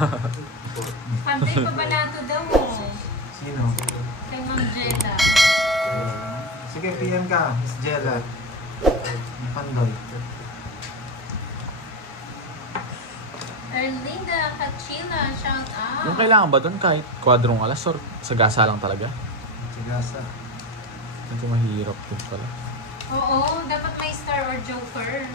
Panday pa ba nato daw mo? Sino? Kay Ma'am Jella. Sige, PM ka, Miss Jella. Pandoy. Erlinda Kachila, shout out. Yung kailangan ba doon kahit kwadrong alas or sa gasa lang talaga? Sa gasa. Medyo mahirap din pala. Oo, dapat may star or joker.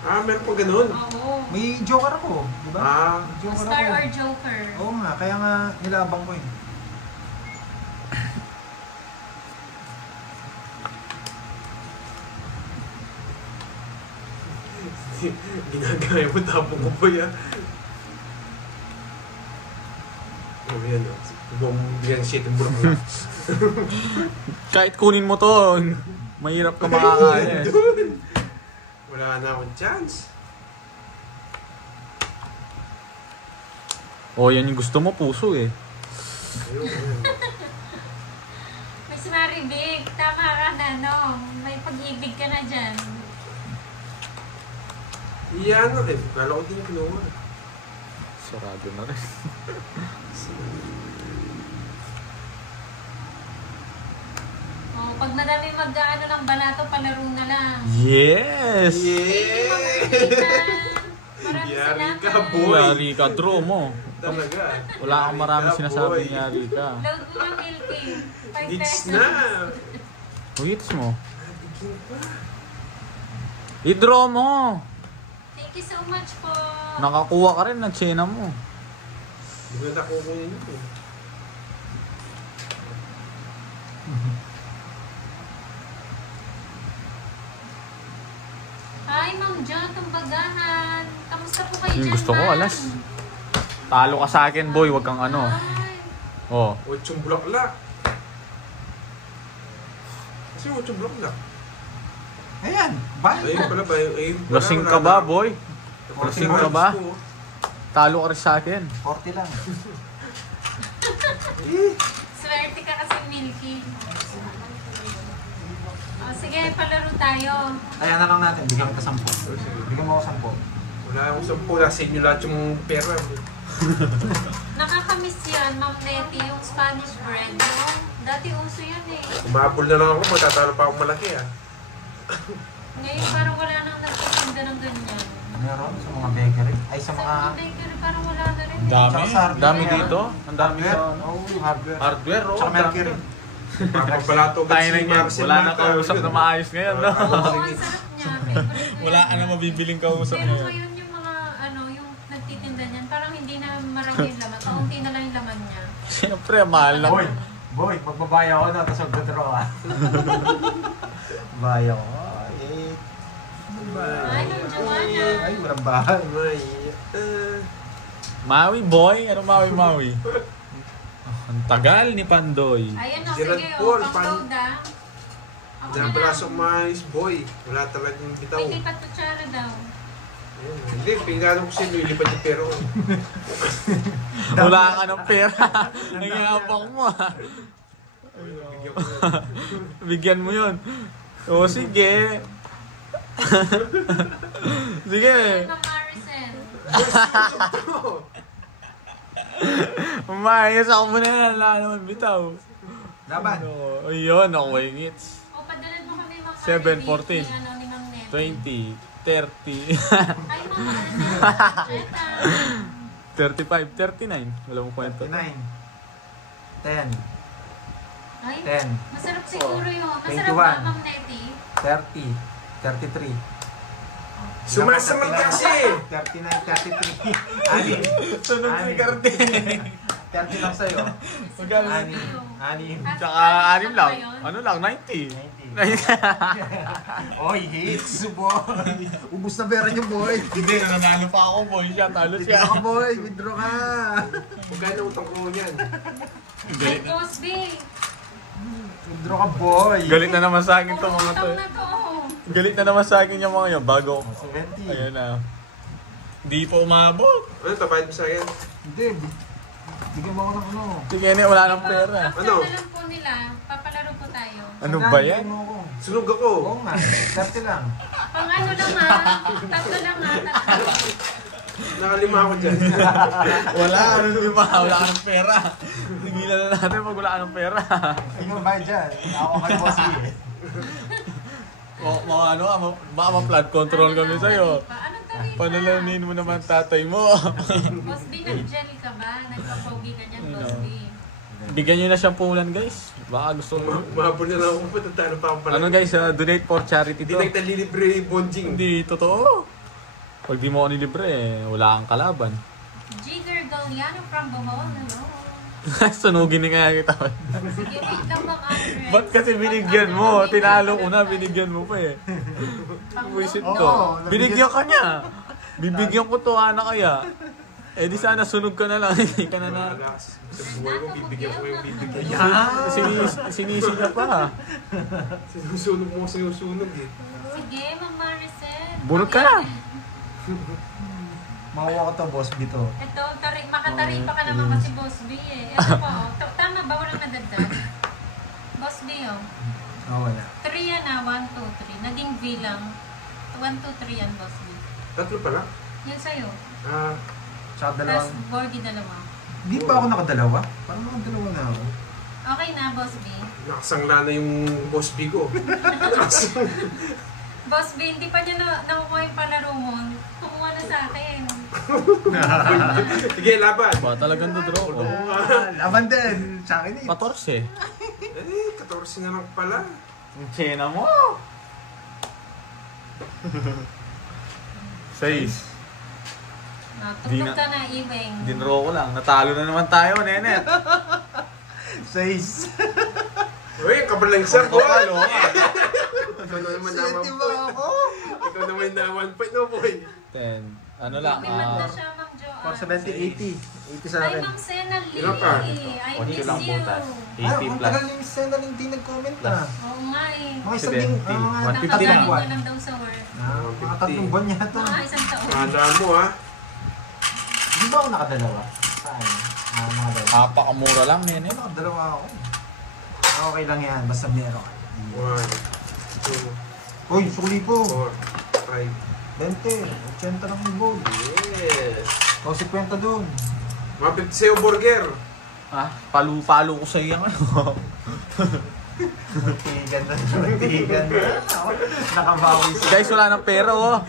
Ah, meron po ganun. Oo. May joker ako, di ba? Ah. Joker Star ako. or joker. Oo nga, kaya nga nilabang ko yun. Ginagaya mo tapong ko po yan. Oh, yan o. Bumibigyan shit yung bulak na. Kahit kunin mo to, mahirap ka makakaya. Wala na akong chance. Oh, yan yung gusto mo, puso eh. Ayun. May sumaribig. Tama ka na, no? May pag-ibig ka na dyan. Iyan o eh. Kala ko din yung kinuha. Sarado na rin. Oh, pag madami mag-ano ng banato, palaro na lang. Yes! Maraming Yari salamat. ka, boy. Yari ka, draw mo. Talaga. Wala kang maraming sinasabing yari ka. Load mo ng milking. 5 It's pesos. na. Hits mo. Bigyan pa. I-draw mo. Thank you so much po. Nakakuha ka rin ng tsena mo. Hindi ko nakukunin ito eh. Hi, Ma'am John, Tumbagahan. Kamusta po kayo Yung dyan, gusto ko, ma'am? alas. Talo ka sa akin, boy. Huwag kang ano. Ay, Oh. 8 bulaklak. Kasi 8 bulaklak. Ayan, bye. Ayun pala ba? Ayun pala. Lasing ka ba, boy? Lasing ka ba? Gusto ko. Talo ka rin sa akin. 40 lang. swerte ka kasi, Milky. Oh, sige, palaro tayo. Ayan na lang natin, bigyan kita 10. Bigyan mo ako 10. Wala akong 10. Nasa inyo lahat yung pera. Nakakamiss yan, Ma'am Nettie, yung Spanish bread. No? Dati uso yan eh. Umabol na lang ako. Matatalo pa akong malaki ah. Ngayon parang wala nang nagtitinda ng ganyan. Meron sa mga bakery. Ay, sa Sa mga mga bakery parang wala na rin. Dami. Tsaka sa hardware. Dami dito. Ang dami hardware. sa ano. Oo, hardware. Hardware, oh. Tsaka Mercury. Pagpalato Tayo na yan. Wala na kausap na maayos ngayon, no? Oo, ang sarap niya. Favorite ko Wala yan. ka na mabibiling kausap Pero ngayon. ngayon yung mga ano, yung nagtitinda niyan, parang hindi na marami yung laman. Kaunti na lang yung laman niya. Siyempre, mahal na. Boy, magbabayo ako na, tapos magdodraw ah. Bayo ko. Ay, Ma'am Joanna. Ay, walang bahay. Maui, boy. Ano Maui, Maui? Ang tagal ni Pandoy. Ayan o, Gerald sige Paul, o, pang-load ah. Ako Diyan na pala lang. sa mais boy. Wala talagang bitaw. May lipat kutsara daw. Ayun, hindi, pingano ko siya. Nilipat yung pero. Wala ka ng pera. Nangyayabang mo, ah. Bigyan ko yun. Bigyan mo yun. O, sige. Sige. Ma'am Maricel. Umayos ako muna yan. Wala naman bitaw. Laban. Ano, ayun, ako may ngits. O, padalan mo kami mga 7, 14, ni ano, ni Ma'am Net. 20, 30, Ay, Ma'am Maricel. 35, 39. Wala mo kwento. 39. 10. Ay, 10. masarap siguro yun. Masarap 21. ba, Ma'am Nettie? 30. 33. Sumasamad kasi! 39, 33. Anim. Sunod si Anim. Karte. 30 lang sa'yo. Magkano? Anim. Anim. Tsaka 6 lang. Ano lang, 90. 90. Oy, hits, boy. Ubus na pera niyo, boy. Hindi, nananalo pa ako, boy. Siya, talo siya. Withdraw ka, boy. Withdraw ka. Magkano utang ko yan? Ay, Cosby. Withdraw ka, boy. Galit na naman sa akin to mga to. Utang na to. Galit na naman sa akin yung mga yan. Bago. 70. Ayan na. Di pa umabot. Ano, tabayad mo sa akin? Hindi. Bigyan mo ako ng ano. Sige, wala nang pera. After Ano? na lang po nila, papalaro po tayo. Ano ba yan? Bigyan mo ako. Sunog ako. Oo nga. 30 lang. Pang ano lang ha, tatlo lang ha, tatlo. Nakalima ako dyan. Wala ka ng pera. Tigilan na natin pag wala ka ng pera. Tingnan ba dyan? Ako kay Boss B. Baka ma-flood control kami sa'yo. Anong tarifa? Panalanin mo naman tatay mo. Boss B, nag-gel ka ba? Nagpapogi ka niyan, Boss B. Bigyan nyo na siyang puhunan guys. Baka gusto mo. Mahabol na lang ako po. Tatalo pa ako pala. Ano guys, donate for charity Hindi to. nagtalilibre bonjing. Hindi, totoo. Pag di mo ako nilibre, wala kang kalaban. Jigger Galliano from Bohol, hello. Sunugin ni kaya kita. Sige, wait lang bang Andres? Ba't kasi binigyan mo? Tinalo ko na, binigyan mo pa eh. Buisit ko. Oo, Binigyan ka niya. Bibigyan ko to, ana kaya. Eh di sana sunog ka na lang, hindi ka na na. Sa buhay ko, bibigyan ko yung bibigyan. Sinisi ka pa. Sinusunog mo, sinusunog eh. Sige, Ma'am Maricel. Bunot ka na. Makuha ko to, Boss B to. Ito, makatari pa ka naman kasi Boss B eh. Ito po, tama ba? Walang nadagdag? Boss B oh. Oo, wala. 3 yan na, 1, 2, 3. Naging V lang. 1, 2, 3 yan, Boss B. Tatlo pala? Yan sa'yo. Tsaka Tapos dalawang... Borgie dalawa. Di ba ako nakadalawa? Parang nakadalawa na ako. Okay na, Boss B. Nakasangla na yung boss B ko. Boss B, hindi pa niya nakukuha yung palaro mo. Kumuha na sa akin. Sige, laban. Ba talagang dodraw ko. Laban din. Sa akin eh. 14. 14 na lang pala. Ang tsena mo. 6. Tutok ka na, Iweng. Dinro ko lang. Natalo na naman tayo, Nenet. 6. Uy, kabalangsa ko. Talo ka. Ikaw na naman Siyete naman ba point. ako? Ikaw naman na 1 point, no boy. 10. Ano lang, May manda siya, Ma'am Jo. 470, 80. 80 sa Ay, akin. Ma'am Sena Lee. Ilan pa? I Konti miss lang you. butas. Ay, 80 ang plus. tagal yung send na hindi nag-comment na. Oo nga eh. Mga isang ding, 70, mga 150 Nakagaling lang. ko buwan. lang daw sa work. Mga 3 buwan yata. Mga isang taon. Handa mo ha. Di ba ako nakadalawa? Saan? Mga dalawa. Napakamura lang, Nenet. Nakadalawa ako. Okay lang yan, basta meron. 1, 2, Uy, suli po. 4, 5. 20, 80 lang yung gold. Yes. O, 50 dun. Mga 50 sa'yo burger. Ah, palo-palo ko sa iyo ano. Magtigan na. Nakabawi siya. Guys, wala ng pera oh.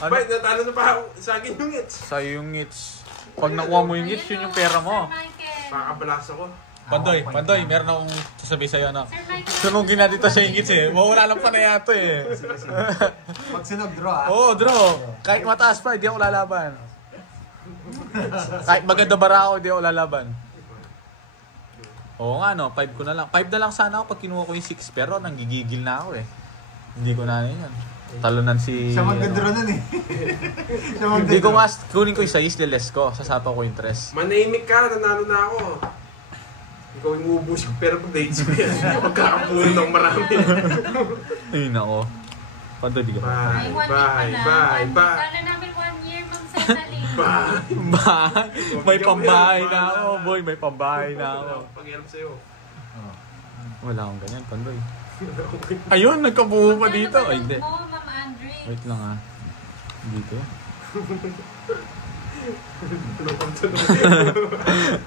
Ano? Bay, natalo na pa sa akin yung hits. Sa'yo yung hits. Pag nakuha mo yung hits, yun yung pera mo. Sir Michael. Pakakabalas ako. Pandoy, meron akong sasabihin sa'yo na. Sir Michael. Sunugin na dito sa hits eh. Mawala lang pa na yato eh. Pag sinog, draw ah. Oo, draw. Kahit mataas pa, hindi ako lalaban. Kahit maganda bara ako, hindi ako lalaban. Oo nga no, 5 ko na lang. 5 na lang sana ako pag kinuha ko yung 6 pero nanggigigil na ako eh. Hindi ko na yan. Talunan si... Siya mag-draw nun eh. Siya mag-draw. Hindi ko nga, kunin ko yung 6, liles ko. Sasapa ko yung 3. Manahimik ka, nanalo na ako. Ikaw yung uubos yung pera pag dates ko yan. Magkakapuno ng marami. Ayun ako. Pandoy, di ka pa. Ay, 1 week pa lang. Bye. Kala namin 1 year, Ma'am Sena Lee. Bye. Bahay. May pambahay na ako, boy. May pambahay na ako. Pag-hirap sa'yo. Wala akong ganyan, Pandoy. Ayun, nagkabuo pa dito. Ay, hindi. Mo, Ma'am Andre. Wait lang ah. Dito.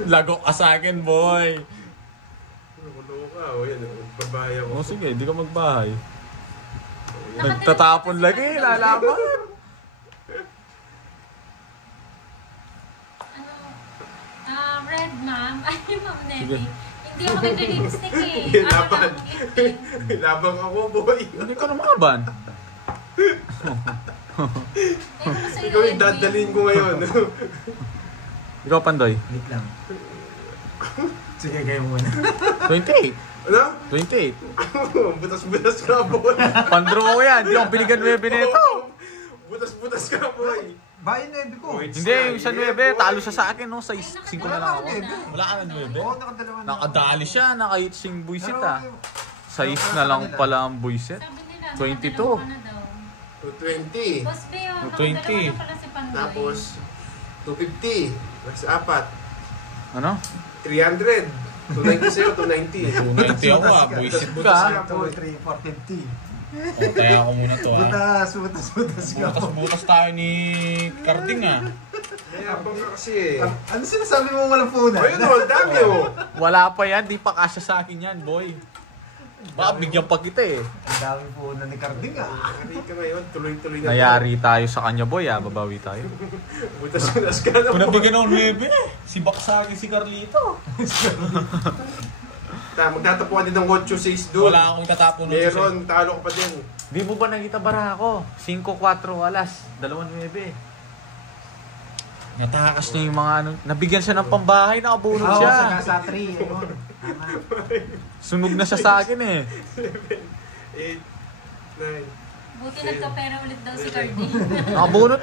Lago ka sa akin, boy. Ano ka? O yan, babae ako. O sige, di ka magbahay. Nagtatapon lagi, lalaban. Red, Ma'am. Ay, Ma'am Sige. Nelly. Hindi ako nag-lipstick eh. Laban. Labang ako, boy. Hindi ka lumaban. Ikaw yung dadalhin ko ngayon. Ikaw, Pandoy. Wait lang. Sige, kayo muna. 28. Ano? 28. Butas-butas ka, boy. Pandro ko yan. Hindi ako binigyan 9 nito. Butas-butas ka, boy. Bayan na ko. Wait. Hindi, yung sa 9, talo siya sa akin, no? 5 na lang ako. Wala ka na 9. Oo, nakadalawa na. Nakadali siya, nakahitsing buisit ah. 6 na lang pala ang buisit. Sabi nila, 22. nakadalawa ka na daw. 220. Boss B, oh, 20. nakadalawa na pala si Pandoy. Tapos, 250. Mas apat. Ano? 300. 290 sa'yo, 290. 290 ako ah, buisit ka. 2, 3, 4, 50. O, kaya ako muna to ah. Butas ka po. Butas tayo ni Carding ah. Mayabang ka kasi eh. Ano sinasabi mo walang puhunan? Ayun o, ang dami o. Wala pa yan, di pa kasya sa akin yan, boy. Baka bigyan pa kita eh. Ang daming puhunan ni Carding Nakari ka ngayon, tuloy-tuloy na. Nayari tayo sa kanya, boy, babawi tayo. Butas-butas ka na Kung nabigyan ako 9, si Baksagi si Carlito. Magtatapuan din ng 8-6 doon. Wala akong itatapon nun. Meron, talo ko pa din. Di mo ba nakita bara ako? 5-4 alas, 2-9. Natakas niya yung mga ano. Nabigyan siya ng pambahay, nakabunod siya. Sa 3. Ayun. Sunog na siya sa akin eh. 8, 9. Buti nagkapera ulit daw si Cardi. Nakabunot,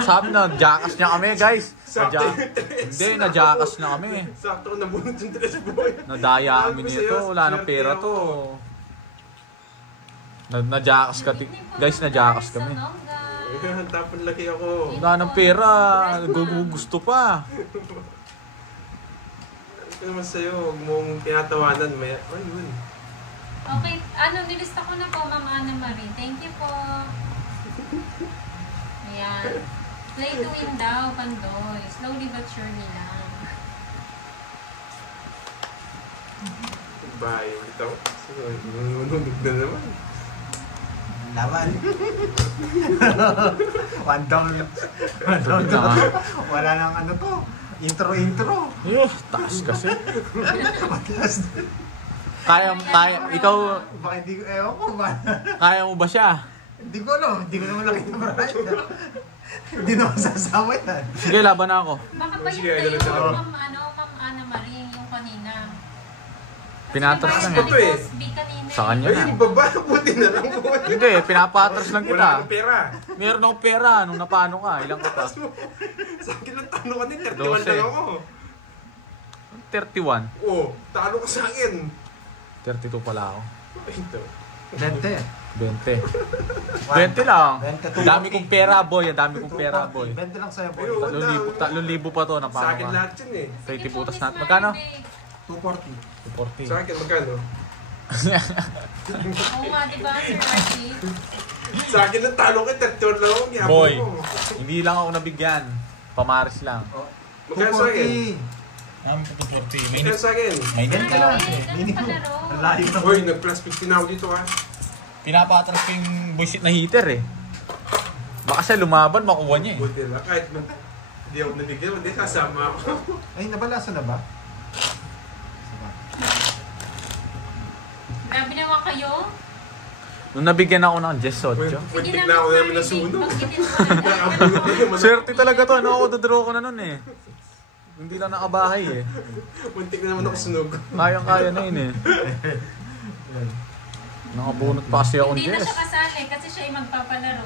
sabi na, jakas niya kami guys. Sakto yung Hindi, na-jakas na kami. Sakto ko nabunod yung 3 boy. Nadaya kami nito, wala nang pera to. Na-jakas ka, guys, na-jakas kami. Tapon laki ako. Wala nang pera, gusto pa. Ano naman sa'yo, huwag mong tinatawanan. Ay, yun. Okay, nilista ko na po, Ma'am Ana Marie. Thank you po. Ayan. Play to win daw, Pandoy. Slowly but surely lang. Bye. Ito. Nununog na naman. Laban. One down. Wala nang ano to. Intro. Taas kasi. Matilas. Kaya, ikaw, Baka hindi ko, ewan ko ba? kaya mo ba siya? Hindi ko alam. Hindi ko naman nakita marami. Hindi naman sasama yan. Sige, laban na ako. Baka ba Sige, yun idol kayo, ako. Ma'am Ana Marie, yung kanina? Pinatras lang eh. Ito eh. Kanina. Sa kanya Ay, na. yung baba. Buti na lang po. Hindi, pinapatras lang Wala kita. akong pera. Meron akong pera, nung napano ka, ilang ka pa? Sa akin lang talo ka din. 31 12. lang ako. 31. Oo, talo ka sa akin. 32 pala ako. Ito. 20. 20 lang. 22. Dami kong pera, boy. Ang dami kong pera, boy. 20 lang sa'yo, boy. Ayun. 3,000 pa to, Sa napano akin ka. lahat yun eh. Sa itiputas Sige po, natin. Miss Magkano? Maribel. 240. 240. Sa akin, magkano? Oo nga, diba, Sir Archie? Sa akin lang talo ka. 31 lang ako. Gihapon Boy, mo. hindi lang ako nabigyan. Pamaris lang. Magkano sa akin? 240. Magkano sa akin? May Ano ka. ganun palaro? Ang layo na. Hoy, nag-plus 15 na ako dito ha. Pinapatras ko yung bullshit na heater eh. Baka siya lumaban, makuha niya eh. Buti lang. Kahit hindi ako nabigyan, hindi kasama ako. Ay, nabalasa na ba? Grabe naman kayo. Nung nabigyan ako ng Jess Socho. Muntik na ako namin nasunog. Swerte talaga to. Ano ako, dodraw ko na nun eh. Hindi lang nakabahay eh. Muntik na naman ako sunog. Kayang-kaya na yun eh. Nakabunot pa kasi akong Hindi na Jess. siya kasali kasi siya ay magpapalaro.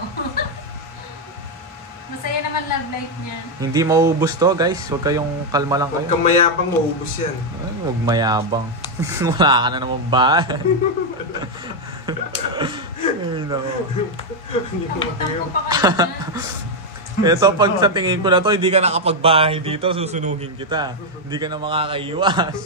Masaya naman love life niya. Hindi mauubos to guys. Huwag kayong kalma lang Huwag kayo. kang mayabang, maubos yan. Ay, huwag mayabang. Wala ka na naman ba? Ay, nako. Tampo pa kayo niya. Ito, pag sa tingin ko na to, hindi ka nakapagbahay dito, susunugin kita. Hindi ka na makakaiwas.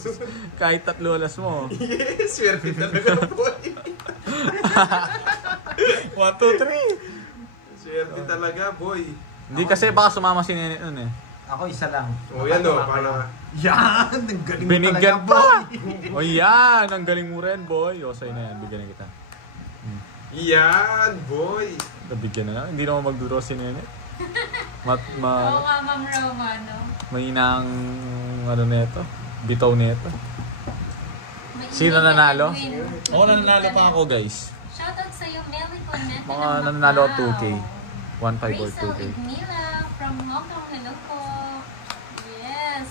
Kahit 3 alas mo. Yes, swerte talaga boy. 1, 2, 3. Swerte talaga boy. Hindi kasi baka sumama si Nene nun eh. Ako isa lang. O yan o, para... Yan! Ang galing mo Binigyan talaga, pa! boy. O yan! Ang galing mo rin, boy. O, sa'yo na yan. Bigyan na kita. Yan, boy. Nabigyan na lang. Hindi naman magduro si Nene. Oo nga, Ma'am Roma, no? Mahinang ano neto. Bitaw neto. May Sino email nanalo? na Edwin. Ako nanalo pa ako, guys. Shoutout sa'yo, Melly Clemente Mga ng nananalo Macau. 2K. 1.5 or Rizal 2K. Igmila from Hong Kong. Hello po. Yes.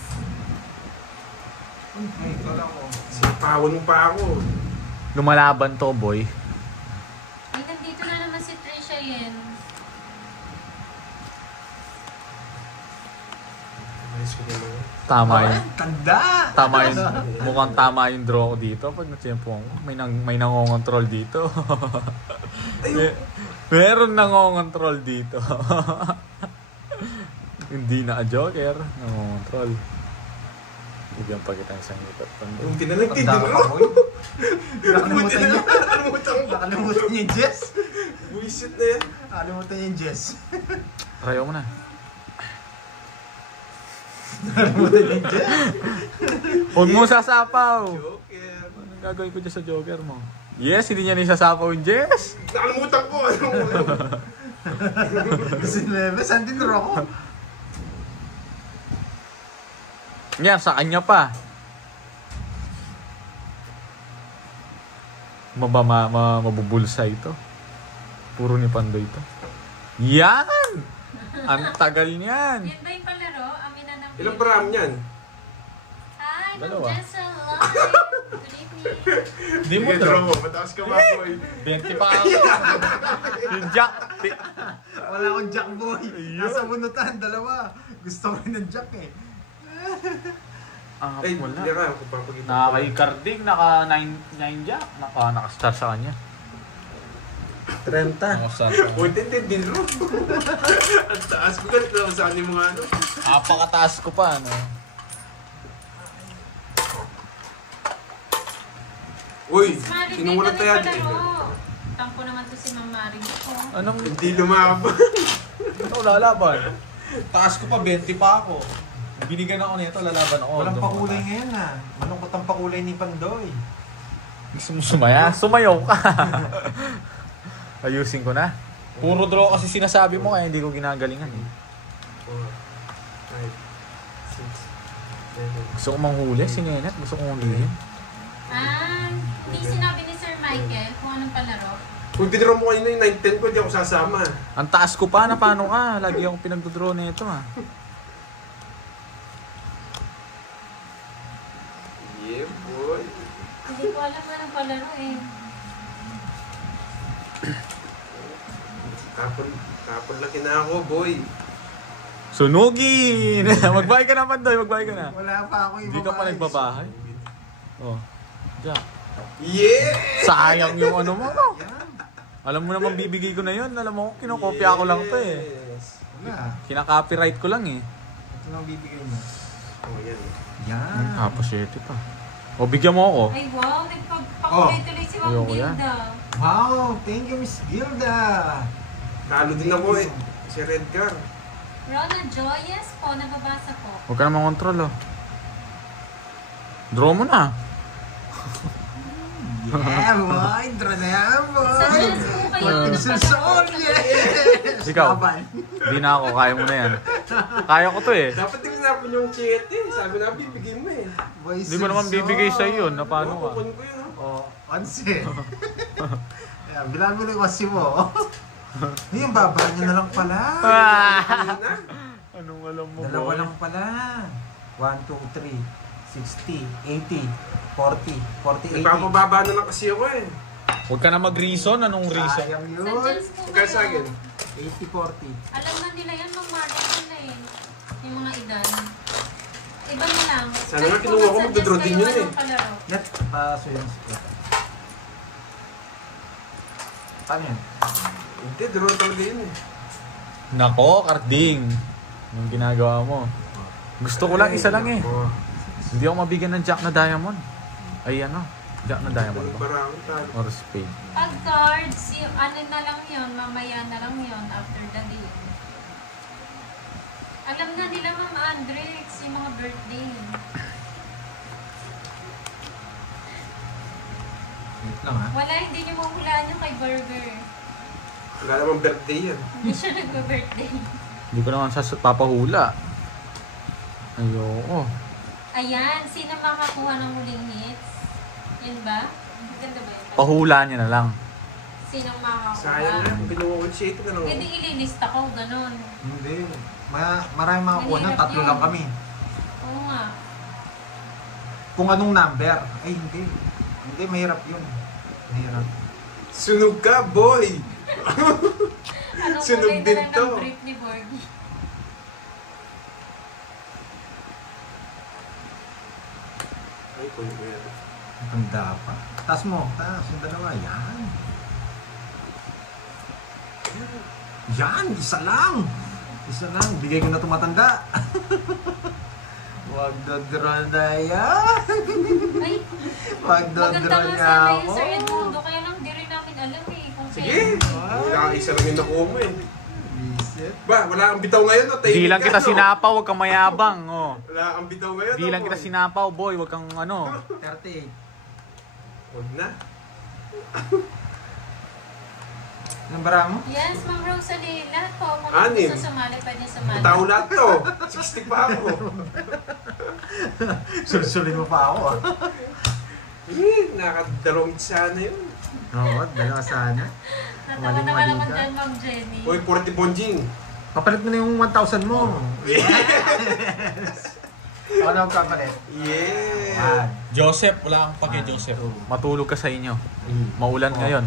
Ay, kala ko. Sipawan mo pa ako. Lumalaban to, boy. Ay, nandito na naman si Trisha Yen. Ayos ko din mga. Tama yun. Tanda! Tama yun. Mukhang tama yung draw ko dito. Pag natsempo ako, may nangongontrol dito. Meron nangongontrol dito. Hindi na joker. Nangongontrol. Bigyan pa kita isang lipat. Buti na lang, Tanda tindi ka, mo. boy. Buti Nakalimutan na niya. lang, nakalimutan ko. Nakalimutan niya yung Jess. Buisit na yan. Nakalimutan niya yung Jess. Try mo na. Nalimutan yung Jess. Huwag mo sasapaw. Joker. Anong gagawin ko dyan sa Joker mo? Yes, hindi niya nisasapaw yung Jess. Nakalimutan ko. Si Neve, saan tinuro ako? Yan, sa kanya pa. Mabubulsa ito. Puro ni Pandoy ito. Yan! Ang tagal niyan. Yan ba yung palaro? Amina ng Ilang gram yan? Hi, Dalawa. Ma'am Jess Alive. Good evening. Di mo Sige, draw. mo. Mataas ka ba, boy? 20 pa ako. Yung Jack. Wala akong jack boy. Nasa bunutan, dalawa. Gusto ko rin ng jack eh. Ay, Wala. hindi ka. Papagita ko. Naka kay Carding, naka 9 Jack. Naka-star sa kanya. 30. Naka-star. Puntin din ro. Ang taas ko ganito lang sa aning mga ano. Apakataas ko pa, ano. Uy, Mari, sinungulat dito tayo na yung dito. palaro. Tampo naman to si Ma'am Mari ko. Anong Hindi lumaban. ano lalaban? Taas ko pa, 20 pa ako. Binigyan ako nito, lalaban ako. Walang Doon pakulay ako. ngayon ah. Malungkot ang pakulay ni Pandoy. Gusto mo sumaya? Sumayaw ka. Ayusin ko na. Puro draw kasi sinasabi mo kaya hindi ko ginagalingan eh. 4, 5, 6, 7. Gusto ko manghuli si Nenet. Gusto ko hulihin. Hindi sinabi ni Sir Michael kung anong palaro. Kung dinro mo kanina yung 9-10 ko, di ako sasama. Ang taas ko pa na paano ka? Lagi akong pinagdodraw nito ah. Yeah, boy. Hindi ko alam kung anong palaro eh. Kapon laki na ako, boy. Sunugin! Magbahay ka na, Pandoy. Magbahay ka na. Wala pa ako Hindi ka pa nagbabahay. Oh. Diyan. Yeah! Sayang yung ano mo. Yan. Alam mo naman bibigay ko na yun. Alam mo, kinokopya ko lang to eh. Yes. Wala. Kina-copyright ko lang eh. Ito lang bibigay mo. Oh, yan. Yan. Tapos 7 pa. O, bigyan mo ako. Ay wow, nagpagpakulay tuloy si Ma'am Ayoko yan. Gilda. Wow, thank you Miss Gilda. Talo din ako eh. Si Redgar. Rona Joyes po, nababasa po. Huwag ka naman control oh. Draw mo na. Yeah, boy. Draw na yan, boy. Suggest po kayo ng Pagkasusol, palaro. yes. Ikaw. Laban. Hindi na ako. Kaya mo na yan. Kaya ko to eh. Dapat din sinapon yung chete. Sabi na, bibigay mo eh. Boy, Hindi ko naman Sunsol. bibigay sa iyo. Na paano ka? Kukunin ko yun, oh. Oh, pansin. Ayan, bilang mo lang kasi mo. Yung baba niya na lang pala. Ayun na. Anong alam mo, Dalawa boy? lang pala. 1, 2, 3, 60, 80, 40, 40, 80. Nagpapababa na lang kasi ako eh. Huwag ka na mag-reason. Anong reason? Sayang yun. Suggest po Ikaw sa akin. kayo. 80, 40. Alam na nila yan, Ma'am Martin na eh. Yung mga edad. Iba na lang. Sana nga kinuha ko, magdodraw din yun eh. Anong palaro? Net, so yun. Paano yan? Hindi, draw talaga yun eh. Nako, Carding. Anong ginagawa mo? Gusto ko lang isa lang eh. Oh, Hindi ako mabigyan ng Jack na Diamond. Ay ano? Jack na Diamond ba? barang talo. Or Spade. Pag cards, yung ano na lang yun, mamaya na lang yun after the day. Alam na nila Ma'am Andrex, yung mga birthday. Wait lang ha. Wala, hindi nyo mahulaan yung kay Burger. Wala namang birthday yan. Hindi siya nagbe-birthday. Hindi ko naman papahula. Ayoko. Ayan, sino makakuha ng huling hits? Yun ba? Ganda ba yun? Pahula niya na lang. Sinong makakuha? Sayang na, kinuha ko yung chete na lang. Pwede ililista ko, ganun. Hindi. Maraming mga kuha na, Mahirap 3 yun. lang kami. Oo nga. Kung anong number. Ay, hindi. Hindi, mahirap yun. Mahirap. Sunog ka, boy! Anong Sunog kulay na din lang to. ng brief ni Borgie? Ay, kunin ko yan. Ang ganda pa. Taas mo. Taas. Yung dalawa. Yan. Yan. Isa lang. Isa lang. Bigay ko na tumatanda. Wag dodraw na yan. Ay, Wag maganda dodraw nga niya sana ako. yung Sir Edmundo, kaya lang di rin namin alam eh. Kung Sige! kailan. Nakakaisa lang yung nakuha mo eh. Busy. Shit. Ba, wala kang bitaw ngayon, no? Di lang Tahimik kita ka, no? sinapaw, huwag kang mayabang. Oh. Wala kang bitaw ngayon, Di no, lang kita boy? sinapaw, boy. Huwag kang ano. 38. Huwag na. Anong bara mo? Yes, Ma'am Rosalie. Lahat po. Kung Anim. gusto sumali, pwede sumali. Tao lahat to. 60 pa ako. Sulsulin mo pa ako. Nakadalawang sana yun. Oo, dalawa sana. Natawa naman Maling-mali naman ka. dyan, Ma'am Jenny. Uy, 40 bonjing. Kapalit mo na yung 1,000 mo. Ano ang kapalit? Yeah. Joseph, wala kang pake, Joseph. Matulog ka sa inyo. Maulan ngayon.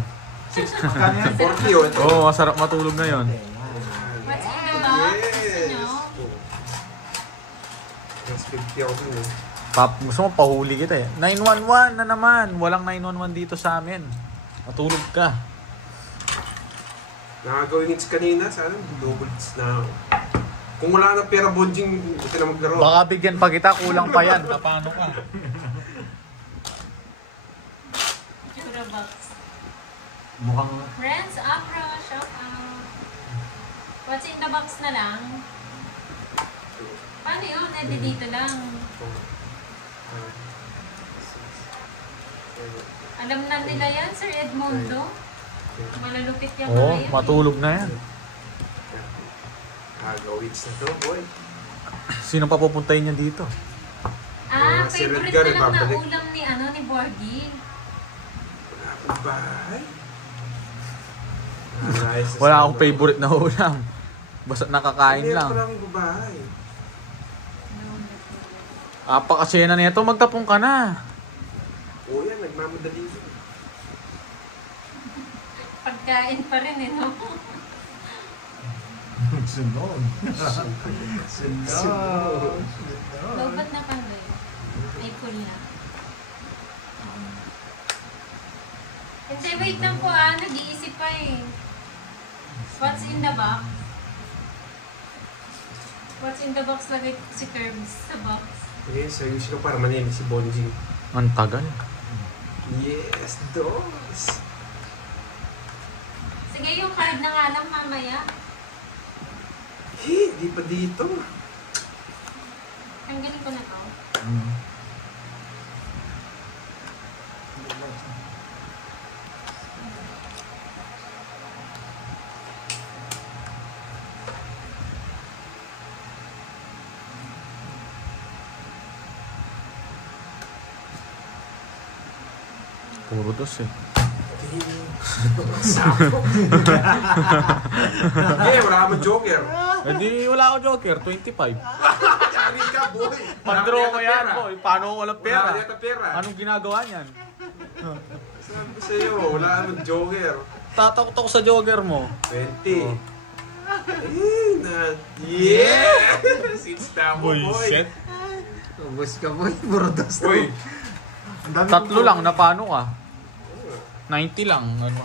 Magkano yan? 40 yun. Oo, masarap matulog ngayon. What's in the box? Gusto nyo? Mas 50 ako dun eh. Gusto mo, pahuli kita eh. 911 na naman. Walang 911 dito sa amin. Matulog ka. Nakagawin hits kanina, sana double hits na ako. Kung wala nang pera bonjing, hindi ka na maglaro. Baka bigyan pa kita, kulang pa yan. Paano ka? Tsura box. Mukhang Friends, Afro, shout out. What's in the box na lang? Paano yun? Edi dito lang. Alam na nila yan, Sir Edmundo. Malalupit yung Oo, mga yan. matulog na yan. Nakagawin hits na to, boy. Sino pa pupuntahin niya dito? Ah, Si favorite Redgar, na lang na ibabalik. ulam ni Borgie. Wala akong bahay. Nalayas na Wala sa akong ano. favorite na ulam. Basta nakakain Hindi, lang. wala akong bahay. Apakasyena na ito, magtapong ka na. Oo yan, nagmamadali yun. Pagkain pa rin eh, no? sunod. Sunod. Lobat na pandoy. Ay, cool na. Hindi, wait lang po nag-iisip pa eh. What's in the box? What's in the box? Lagay ko si Curbs sa box. Yes, ayos ka para manimik si Bonjing. Ang tagal. Yes, dos. Sige, yung card na nga lang mamaya. Di pa dito. Tanggalin ko na to. Puro dos eh. Sakto. Wala ka joker. Eh di wala ako joker, 25. Yari ka, boy. Pag-draw ko yan, boy. Paano ko walang pera? Wala ka pera. Anong ginagawa niyan? Sabi ko sa'yo, wala ka joker. Tatakot ako sa joker mo. 20. Yes! It's na mo, boy. Bullshit. Ubus ka boy. Burdos na. Boy. Ang dami Tatlo ko- lang, na paano ka? 90 lang. Ano?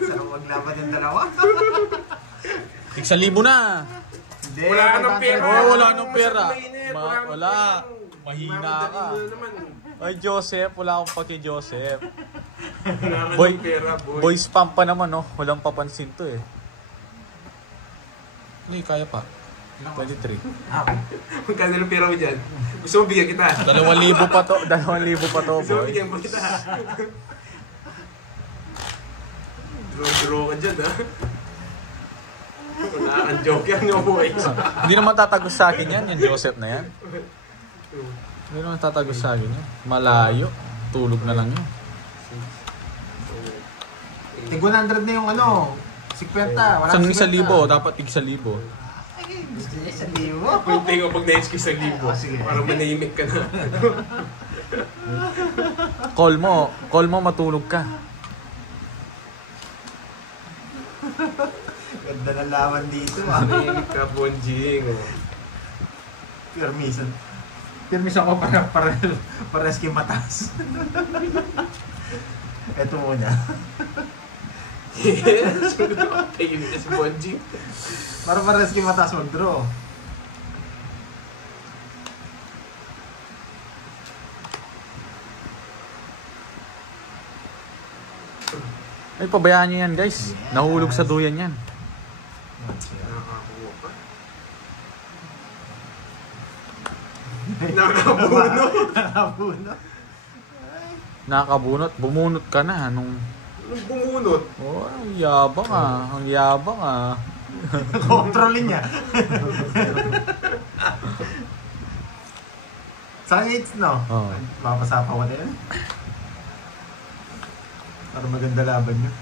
Sarap maglaban yung dalawa. Tig 1,000 na. Hindi. Wala ka ng pera. Oo, wala nang pera. Mainit, Ma- kang wala. pera. Mahina Mamadali ka. mo na naman. Ay, Joseph. Wala akong paki Joseph. Wala ka Boy, ng pera, boy. boy spam pa naman, no? Walang papansin to eh. Hindi, kaya pa. 23. Okay. Magkano ng pera mo dyan? Gusto mo bigyan kita? 2,000 pa to. 2,000 pa to, Gusto mo boy. bigyan mo kita? Draw ka dyan, ha? Wala kang joker, no, boy. Hindi naman tatagos sa akin yan, yung Joseph na yan. Hindi naman tatagos sa akin yan. Malayo. Tulog na lang yun. Tig 100 na yung ano. 50. Wala Isang 50. 1,000, dapat tig 1,000. Ay, gusto niya 1,000. Punti ko pag na-HQ sa libo. Sige. Para manahimik ka na. Call mo, matulog ka. Ganda na laman dito ah. Manahimik ka, Bonjing. Permission. Permission ko para skim matas. Ito muna. Yes! Tahimik ka si Bonjing. Para skim matas mag-draw. Ay, pabayaan nyo yan guys. Nahulog sa duyan yan. Nakakakuha pa. Nakabunot. Nakabunot. Nakabunot. Bumunot ka na. Nung... Nung bumunot. Oh, ang yabang ah. Ang yabang ah. Kontrolin niya. Sa 8 no? Oo. Mapasapa ko na yan. Para maganda laban nyo.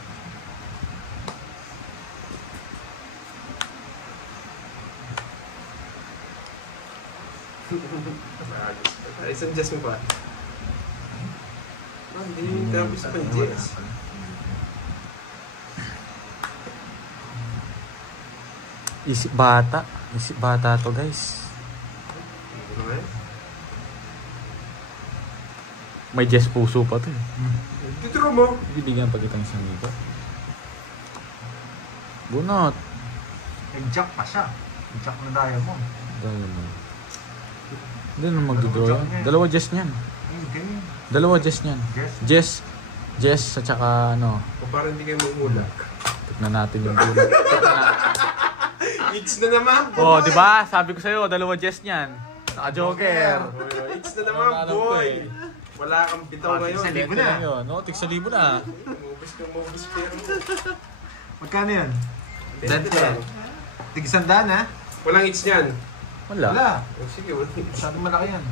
Isang Jess mo pa. Hindi, tapos pa Jess. Isip bata. Isip bata to guys. Okay. May Jess puso pa to eh. Tituro mo. Bibigyan pa kitang isang libo. Bunot. Nag-jack pa siya. Nag-jack na diamond. Diamond. Hindi na magdodraw yan. Dalawa Jess niyan. Okay. Dalawa Jess niyan. Jess? Jess at saka ano. O parang hindi kayo magmulak. Tignan natin yung bunot. It's na naman, boy! Oh, di ba? Sabi ko sa'yo, dalawa Jess niyan. Naka-joker. It's na naman, Alam ko boy! eh. Wala kang bitaw ngayon. Sa libo Ito na. lang yun, no? Tig sa libo na. Mubis pero. Magkano yun? Dente lang. Tig-100 ha? Walang it's niyan. Wala. Wala. O sige, walang it's. Masyadong malaki yan.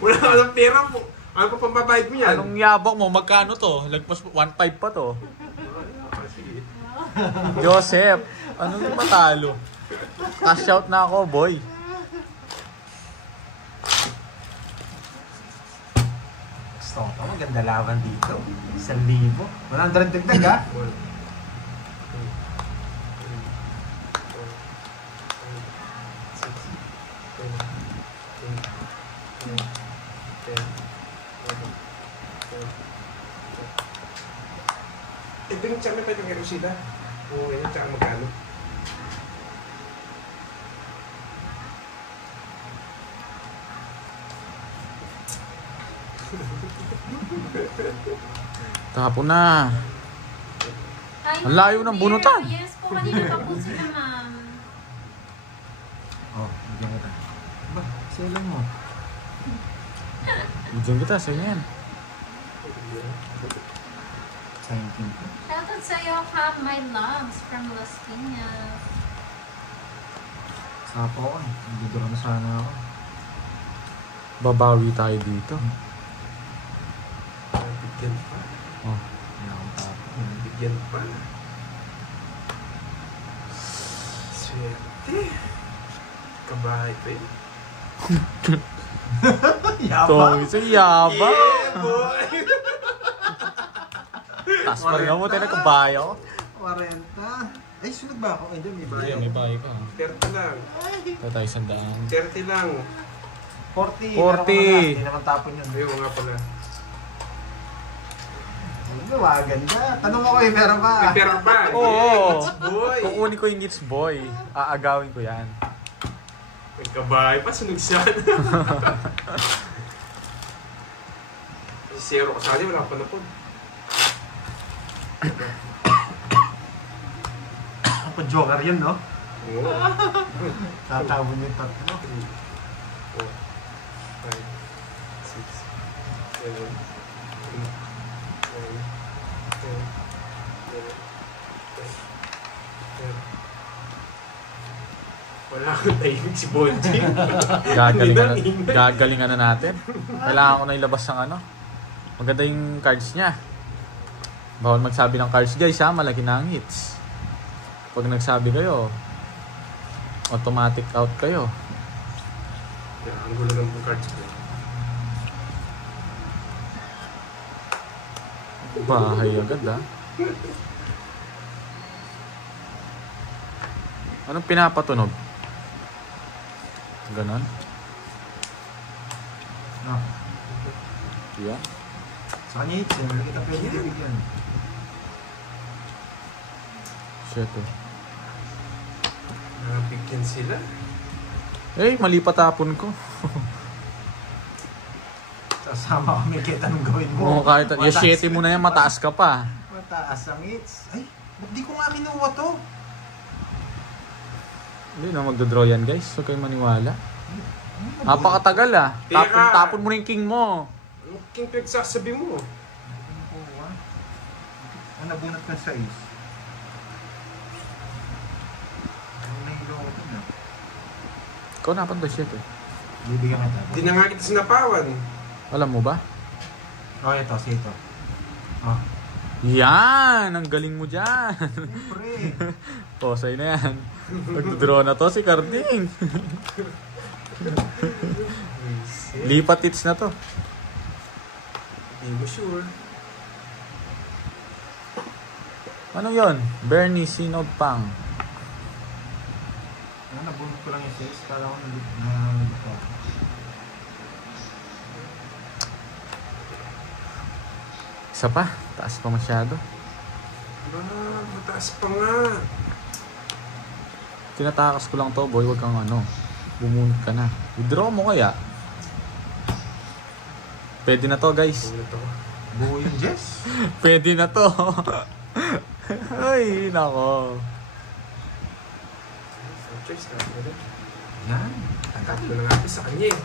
Wala ka ng pera mo. Ano pa pambabayad mo yan? Anong yabang mo? Magkano to? Lagpas 1.5 pa to. Sige. Joseph, ano yung matalo? Cash out na ako, boy. Gusto ko, maganda laban dito. 1,000. 100 dagdag ha? Ito yung tsaka pa yung sila. Oo, yun tsaka magkano. Tapon na. Ay, Ang layo ng bunutan. Yes po, kanina pa po sila, ma'am. Oh, bigyan kita. Ba, sailan mo. Bigyan kita, sa'yo yan. Thank you. Shoutout sa'yo, Ham, my loves from Las Piñas. Sapo ko. Nagduduro na sana ako. Babawi tayo dito. Bigyan pa. Oh. Hindi akong tapo. Bigyan pa. Swerte. Kabahay pa yun. Yabang! Ito, yabang. Yeah, boy! Taas pa rin mo, tayo nagkabayo. 40. Ay, sunod ba ako? Ay, dyan may Hindi, bayo. may bayo ka. 30 lang. Ito tayo 100. 30 lang. 40. 40. Meron ko na last. Hindi naman tapon yun. Ayun nga pala. Ano, maganda. Tanong ako eh, meron ba? May pera pa. Oo. Yes, boy! Kukunin ko yung Needs Boy. Aagawin ko yan. May kabahay pa, sunog siya. Zero ka sa akin, wala pa na po. Ako joker yun, no? Oo. Tatawon yung tatlo. 3, 4, 5, 6, 7, 8, 9, 10, 11, 12, 13. Wala akong tahimik si Bonji. Gagalingan na natin. Kailangan ko na ilabas ng ano. Maganda yung cards niya. Bawal magsabi ng cards guys ha. Malaki na ang hits. Pag nagsabi kayo, automatic out kayo. Ang gulo ng cards ko. Bahay agad ha. Anong pinapatunog? Ganon? No. Yan. Sa kanya hits, hindi kita pwede bigyan. Shit oh. Nabigyan sila. Eh, mali pa tapon ko. Sasama kami kahit anong gawin mo. Oo, kahit yung 7 mo na yan, mataas ka pa. Mataas ang hits. Ay, ba't di ko nga kinuha to? Hindi na magdodraw yan guys, huwag kayong maniwala. Napakatagal ah. Teka. Tapon mo na yung king mo. Anong king pinagsasabi mo? Ang nabunot ka sa is. Ano na yung loko to na? Ikaw na pa 7 eh. Bibigyan kita. Hindi na nga kita sinapawan. Alam mo ba? Oh, ito. Si ito. Oh. Yan! Ang galing mo dyan. Siyempre. O, sa'yo na yan. Magdodraw na to si Carding. Lipat hits na to. Hindi mo sure. Ano yon? Bernie Sinod Pang. Ano, nabunot ko lang yung 6. Kala ko nalito. Isa pa. Taas pa masyado. Mataas pa nga. Tinatakas ko lang to, boy. Huwag kang bumunot ka na. Withdraw mo kaya. Pwede na to, guys. Buo yung Jess. Pwede na to. Ay, nako. Yan. Tatlo na nga sa kanya eh.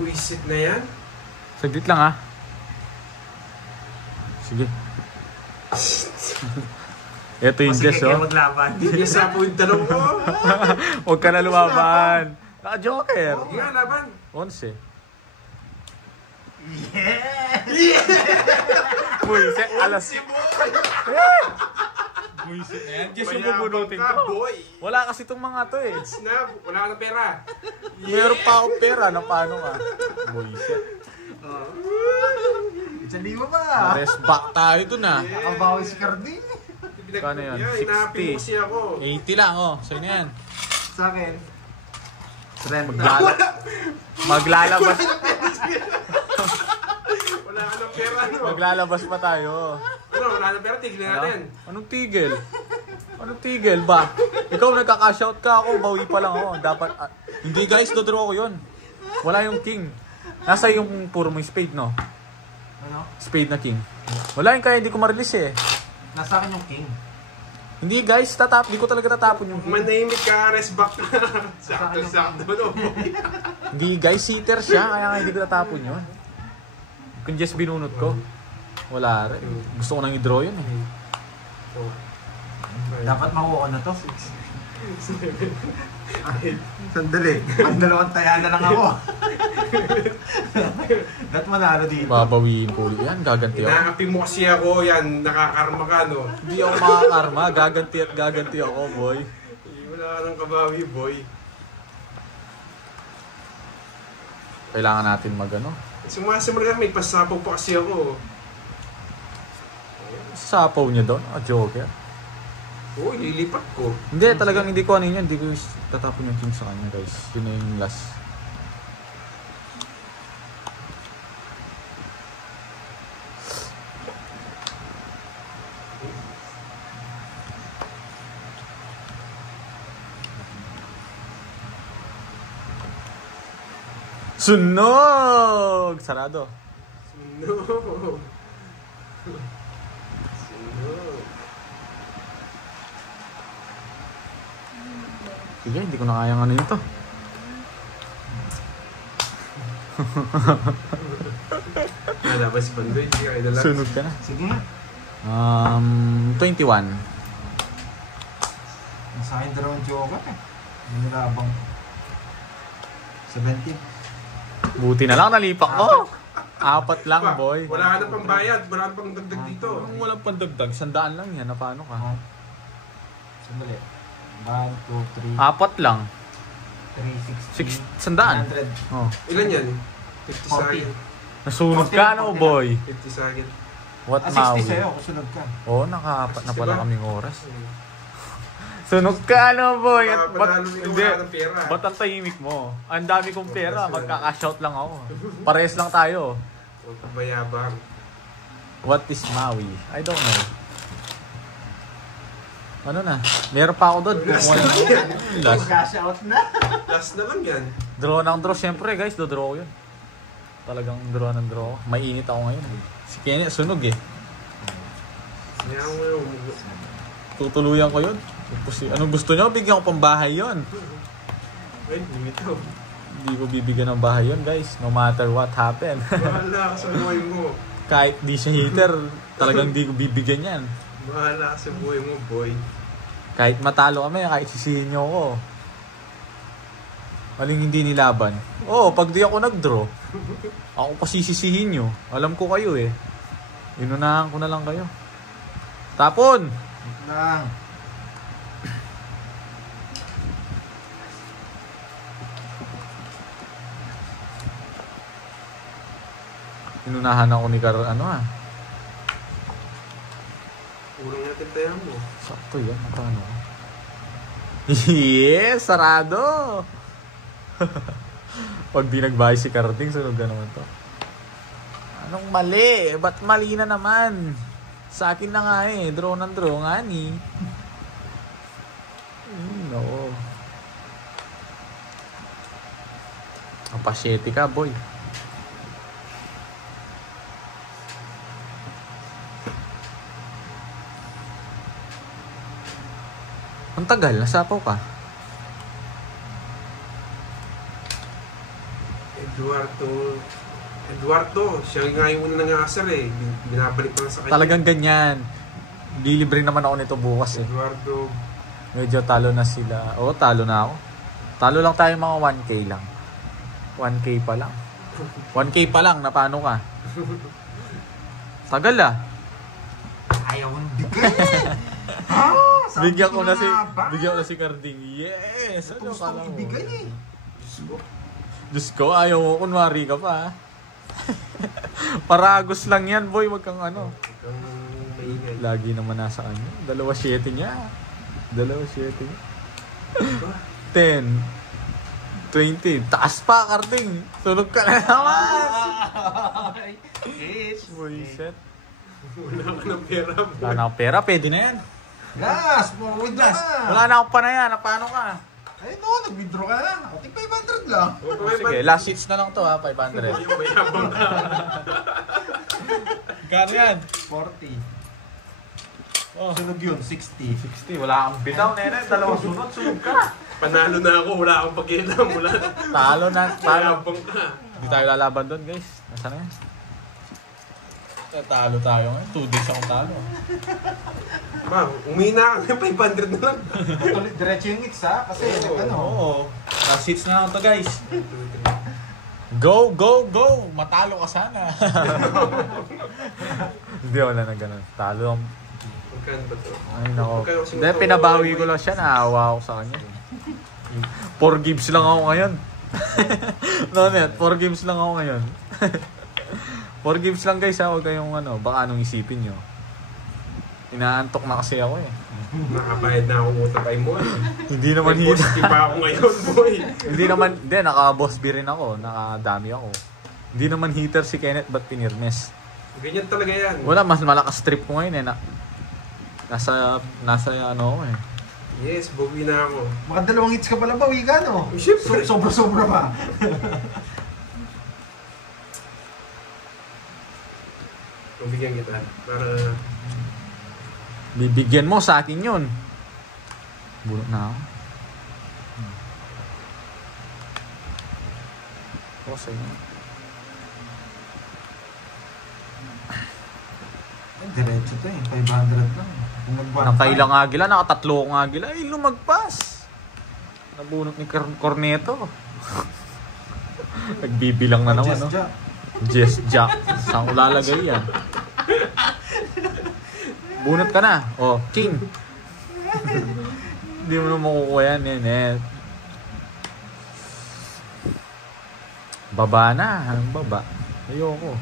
Buisit na yan. Saglit lang ah. Sige. Ito yung Jess, Sige, oh. maglaban. Hindi sa po yung tanong mo. Huwag ka na lumaban. Naka-joker. Hindi nga, laban. 11. Yeah! Buisit, alas. Buisit na yan. Jess yung bubunutin ka, ko. boy. Wala kasi itong mga to eh. Snap, wala ka ng pera. Meron pa akong pera na paano ka. Buisit. Sali mo ba? Rest back tayo dun ah. Nakabawi si Carding. Kano yun? Inaapin mo kasi ako. 80 lang oh. Sa'yo na yan. Sa akin. Trend. Maglalabas. Wala ka ng pera, no? Maglalabas pa tayo. Ano, wala ng pera, tignan natin. Anong tigil? Anong tigil ba? Ikaw nagkaka-shout ka ako, bawi pa lang ako. Dapat, hindi guys, dodraw ko yun. Wala yung king. Nasa yung puro mo yung spade, no? Ano? Spade na king. Wala yung kaya hindi ko ma-release eh. Nasa akin yung king. Hindi guys, hindi ko talaga tatapon yung king. Manahimik ka, rest back ka. Sakto-sakto, no? Hindi guys, sitter siya, kaya nga hindi ko tatapon yun. Kung just binunot ko, wala rin. Gusto ko nang i-draw yun eh. Dapat makuha ko na to. Sandali. Ang dalawang taya na lang ako. Dapat manalo dito. Babawiin ko ulit yan, gaganti ako. Inaapi mo kasi ako, yan, nakakarma ka, no? Hindi ako makakarma, gaganti at gaganti ako, boy. Wala ka ng kabawi, boy. Kailangan natin mag-ano. Sumasimar ka, may pasapaw pa kasi ako. Sapaw niya doon, joker. Oo, lilipat ko. Hindi, talagang hindi ko ano yun. Hindi ko tatapon yung king sa kanya, guys. Yun na yung last. Sunog! Sarado. Sunog. Sunog. Sige, hindi ko na kayang ano nito. Nalabas si Pandoy, hindi ka idol lang. Sunog ka na. Sige nga. 21. Nasa akin dalawang joker eh. Nilabang 17. Buti na lang, nalipak ko. 4 lang, boy. Wala ka na pambayad, wala ka pang dagdag dito. Kung walang pandagdag, 100 lang yan. Na paano ka? Sandali. 1, 2, 3, 4 lang. 3, 100. 100. Oh. Ilan yan? 50 sa akin. Nasunog ka, no, boy? 50 sa akin. What 60 Maui? sa'yo, kusunod ka. Oo, naka-4 na pala Diba? kaming oras. Sunog ka, no, boy? At Panalo rin hindi. wala ng pera. Ba't ang tahimik mo? Ang dami kong pera, magkaka-shout lang ako. Parehas lang tayo. Huwag kang bayabang. What is Maui? I don't know. Ano na? Meron pa ako doon. Last Kung na ano- yan. Last. Cash out na. Last na lang yan. Draw ng draw. Siyempre guys, do-draw ko yun. Talagang draw ng draw. Mainit ako ngayon. Si Kenny, sunog eh. Kaya mo yun. Tutuluyan ko yun. Anong gusto nyo? Bigyan ko pang bahay yun. Wait, limitaw. Hindi ko bibigyan ng bahay yun, guys. No matter what happen. Bahala ka sa buhay mo. Kahit di siya hater, talagang di ko bibigyan yan. Bahala ka sa buhay mo, boy. Kahit matalo kami, kahit sisihin nyo ako. Maling hindi nilaban. Oo, pag di ako nag-draw, ako pa sisisihin nyo. Alam ko kayo eh. Inunahan ko na lang kayo. Tapon! Lang. Inunahan ako ni ano ah. Ulang natin tayo mo. Sakto yan, matano. Yes! Sarado! Pag di nagbahay si Carding, sunog na naman to. Anong mali? Ba't mali na naman? Sa akin na nga eh. Draw ng draw nga ni. No. Ang pasyete ka, boy. Ang tagal, nasapaw ka. Eduardo, siya nga yung una nangasar eh. Binabalik ko lang sa kanya. Talagang ganyan. Lilibre naman ako nito bukas eh. Eduardo. Medyo talo na sila. Oo, talo na ako. Talo lang tayo mga 1K lang. 1K pa lang. 1K pa lang, na paano ka? Tagal ah. Ayaw ang bigay. Bigyan ko na si Carding. Yes! Ano Gusto ka kong lang mo? ibigay eh. Diyos ko, ayaw mo. Kunwari ka pa. Paragos lang yan, boy. Wag kang ano. Ang maingay. Lagi naman nasa kanya. 2-7 niya. 2-7 niya. 10. 20. Taas pa, Carding. Sunog ka na naman. Yes. Bullshit. Wala ka ng pera. Wala na akong pera. Pwede na yan. Gas! Withdraw ka. Wala na akong panayan. Paano ka? Ay no, nag-withdraw ka na. O, tig 500 lang. Sige, last hits na lang to ha. 500. Yung mayabang ka. Kano yan? 40. Oh. Sunog yun, 60. 60. Wala kang bitaw, nene. 2 sunod. Sunog ka. Panalo na ako. Wala akong pakialam. Wala. Talo na. Talo. Mayabang ka. Hindi tayo lalaban doon, guys. Nasaan na yan? Talo tayo ngayon. 2 days akong talo. Ma, umina ka ng 500 na lang. Tuloy, diretso yung hits ha. Kasi ano. Oo. Last hits na lang to, guys. Go, go, go! Matalo ka sana. Hindi, wala na ganun. Talo ang... Magkano ba ito? Ay, nako. Magkano kasi Hindi, ito? pinabawi ko lang siya. Naawa ako sa kanya. 4 games lang ako ngayon. No, net. 4 games lang ako ngayon. 4 games lang, guys, ha. Huwag kayong ano. Baka anong isipin nyo. Inaantok na kasi ako eh. Nakabayad na ako utang kay mo. Hindi naman May hita. boss pa ako ngayon, boy. Hindi naman, hindi, naka-boss B rin ako, nakadami ako. Hindi naman hitter si Kenneth, ba't pinirmes? Ganyan talaga yan. Wala, mas malakas trip ko ngayon eh. Nasa ano ako eh. Yes, bawi na ako. Mga 2 hits ka pala bawi ka no? Siyempre. Sobra-sobra pa. Pabigyan kita. Para... Bibigyan mo sa akin yun. Bulok na ako. Kasi Diretso to eh. 500 lang. Kung nakailang agila, nakatatlo kong agila. Ay, lumagpas. Nabunot ni Corneto. Nagbibilang na naman, no? Jess Jack. Saan ko lalagay yan? Bunot ka na. Oh, king. Hindi mo na makukuha yan, Nenet. Baba na. Anong baba? Ayoko.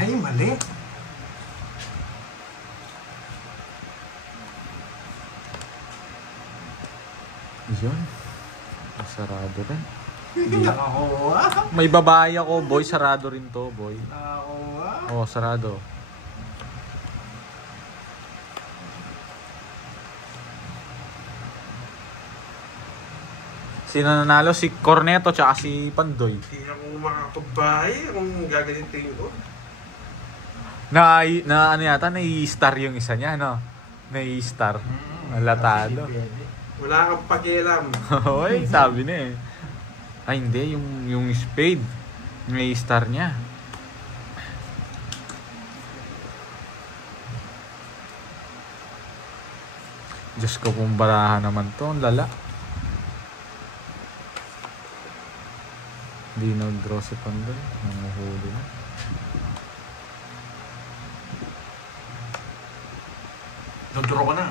Ay, mali. Yun. Sarado rin. Nakakuha. May babae ako, boy. Sarado rin to, boy. Nakakuha. Oh, sarado. Sino nanalo? Si Corneto tsaka si Pandoy. Hindi ako makakabahay kung gagalitin ko. Na ano yata, nai-star yung isa niya, no? Nai-star. Latado. Wala kang pakialam. Hoy, sabi na eh. Ay, hindi. Yung spade. Nai-star niya. Diyos ko, kung barahan naman to. Ang lala. Hindi nag-draw si Pandoy. Nanguhuli na. Nag-draw ka na.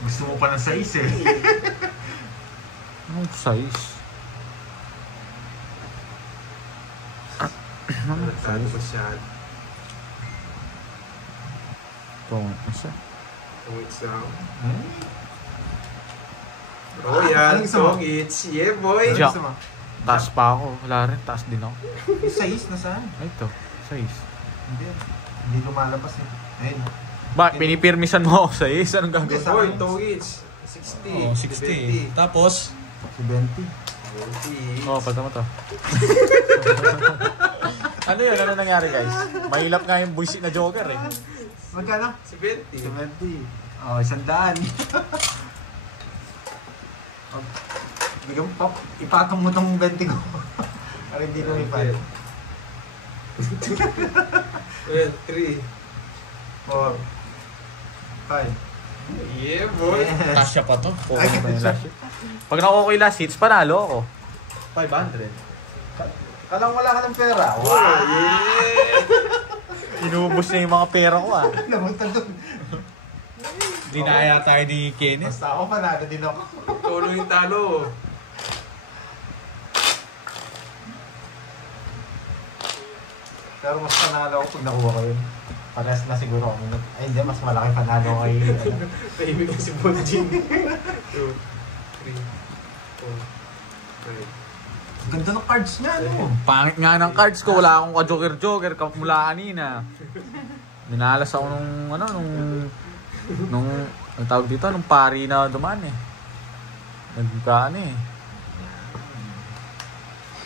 Gusto mo pa ng size eh. Anong size? Anong Talo ko size? siya. Ito, isa. Tongits lang. Hmm? Oh, yan. Anong gusto mo? Tongits. Yeah, boy. Ano Jack. gusto mo? Taas pa ako. Wala rin. Taas din ako. Yung size nasaan? Ay, ito. Size. Hindi. Hindi lumalabas eh. Ayun. Ba, pinipirmisan mo ako sa is. Anong Hindi, gagawin? sa- Boy, tongits. 60. Oh, 60. Tapos? Si Benti. 40. Oh, pata mo to. Ano yun? Ano nangyari, guys? Mahilap nga yung buisit na joker eh. Magkano? 70. Si Benti. Oh, 100. Bigyan mo, ipatong mo tong 20 ko. Para hindi lumipad. Ayan, 3. 4. 5. Yeah, boy. Yes. Kasya pa to. Ay, Pa yung last hit. Pag nakuha ko yung last hits, panalo ako. 500. Kalang wala ka ng pera. Wow, Wow! yeah. Inubos na yung mga pera ko ah. Namunta doon. Dinaya tayo ni Kenneth. Basta ako panalo din ako. Tolo yung talo. Pero mas panalo ako pag nakuha ko yun. Parehas na siguro ako. Ay hindi, mas malaki panalo kay... Tahimik na si Bonjin. 2, 3, 4, 5. Ganda ng cards niya, no? Pangit nga ng cards ko. Wala akong ka-joker-joker mula kanina. Minalas ako nung ang tawag dito, nung pari na dumaan eh. Nagkaan eh.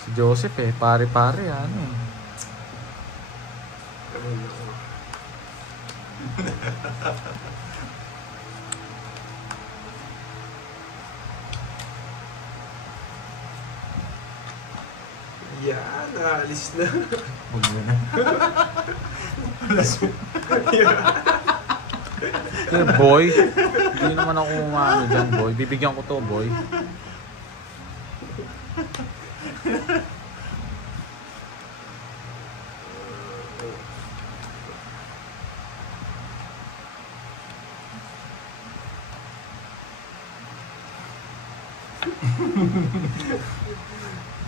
Si Joseph eh, pari-pari ano eh. Yan, naalis na. Huwag mo na. Yeah, boy. Hindi naman ako umano dyan, boy. Bibigyan ko to, boy.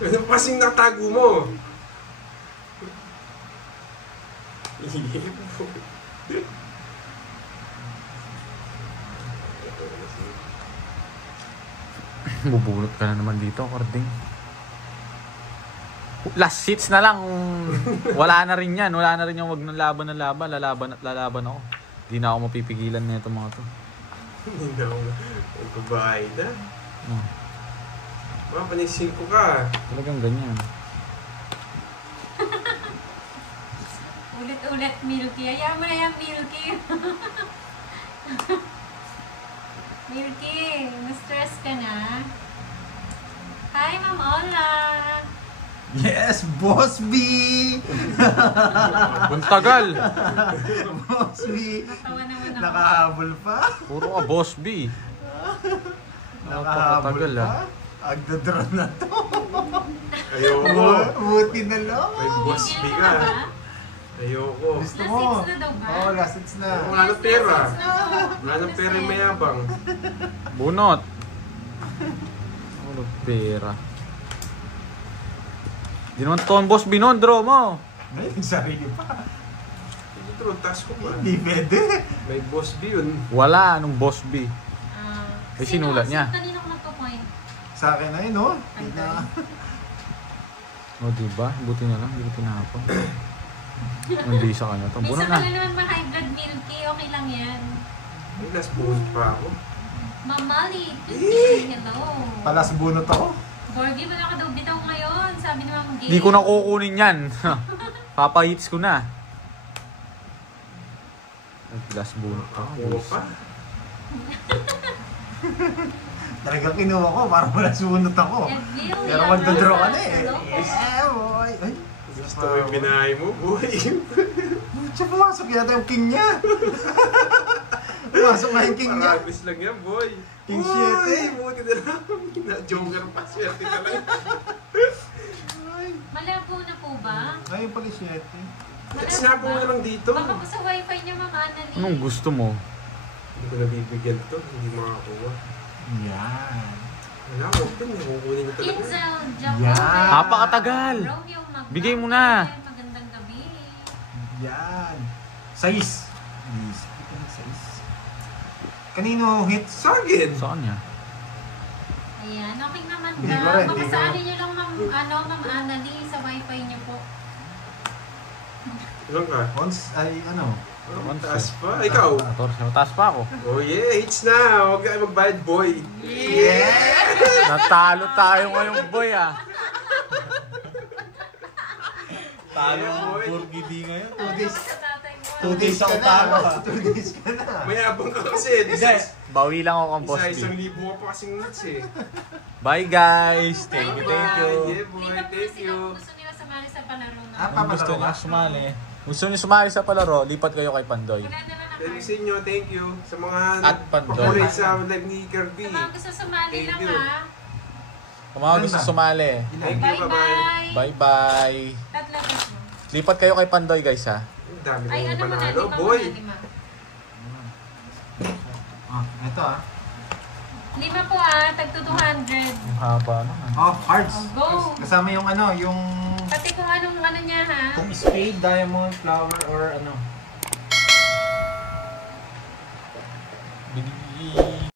Ano kasing natago mo? Bubulot ka na naman dito, Cording. Last hits na lang. Wala na rin yan. Wala na rin yung wag ng laban ng laban. Lalaban at lalaban ako. Hindi na ako mapipigilan na itong mga to. Hindi na ako magbabayad na. Oh, Mga panisin ko ka. talagang ganyan. Ulit-ulit, Milky. Ayaw mo na yan, Milky. Milky, na-stress ka na? Hi, Ma'am Ola. Yes, Boss B! Ang tagal! Boss B! Natawa naman ako. Nakahabol pa. Puro ka, Boss B. Nakahabol Napakatagal, pa. ah. Agdodron na to. Ayoko. Buti na lang. May boss Bigyan B mo ka. na ba? Ayoko. Gusto Last mo? hits na daw ba? Oo, last hits na. Wala nang pera. Last hits na daw. Wala nang pera yung mayabang. Bunot. Ano pera? Di naman to ang Boss B nun, draw mo. Ay, sarili pa. Hindi true, task ko pa. Hindi pwede. May boss B yun. Wala, anong Boss B. Ah, Ay, sinulat niya. Kanino ko nagpo-point? Sa akin na yun, no? Na, O, diba? Buti na lang, hindi ko tinapon. Hindi sa kanya to. Minsan Bunot ka na. na naman ma-high blood, Milky. Okay lang yan. May last bonus pa ako. Mamali. Hello. Palas bunot ako. Borgie, wala ka daw bitaw ngayon. Sabi ni Ma'am Gay. Di ko na kukunin yan. Papahits ko na. Nag-glass bunot pa. Kuha pa. Talagang kinuha ko, parang palas bunot ako. Evil, Pero yan. magdodraw ka na eh. Hello. Eh, boy. Ay, Gusto mo yung binahay mo, boy. siya pumasok yata yung king niya. Pumasok nga yung king niya. Marabis lang yan, boy. King Boy, shit buti na lang. Na-joker pa, swerte ka lang. Malabo na po ba? Ngayon pala 7. Snap mo na lang dito. Baka po sa wifi niya, Ma'am Annalyn. Anong gusto mo? Hindi ko nabibigyan to, hindi makakuha. Yan. Wala, open. Kukunin ko talaga. Kinzel, Jacob. Yan. Napakatagal. Romeo Magdalene. Bigay mo na. Magandang gabi. Yan. 6. Kanino hits? Sa akin. Saan niya? Ayan, okay naman Hindi ko rin, daw. hindi ko. Makasali niyo lang, Ma'am Annalyn, sa wifi niyo po. Ilang ka? Once ay ano? Oh, taas pa. Ikaw. 14. Mataas pa ako. Oh yeah, hits na. Huwag ka magbayad, boy. Yeah! Natalo tayo ngayong boy ah. Talo mo, boy. Burgidi ngayon. 2 days. Sa tatay mo. 2 days ka na. 2 days ka na. Mayabang ka kasi. Hindi. Bawi lang ako kang boss Isa-isang B. libo ka pa kasing nuts eh. Bye guys. Thank you, thank you. Yeah, boy. Lipat mo na Thank sila you. kung gusto nila sumali sa palaro na. Ah, Kung gusto papalaro niyo ka? sumali. Gusto niyo sumali sa palaro, lipat kayo kay Pandoy. Wala na lang na Thank you card. sa inyo, thank you. Sa mga At Pandoy. pakulit sa live ni Kirby. Sa mga gusto sumali Thank lang you. ha. Kung mga gusto sumali, Thank you, bye-bye. bye-bye. Tatlo guys mo. Lipat kayo kay Pandoy guys ha. Ang dami Ay, mong ano mo na, panalo, lima boy. mo na, 5. Ah, ito ah. 5 po tagto 200. Ang haba naman. Oh, hearts. Go! Kasama yung ano, yung Pati kung anong ano niya ha. kung spade, diamond, flower, or ano. Bigyan.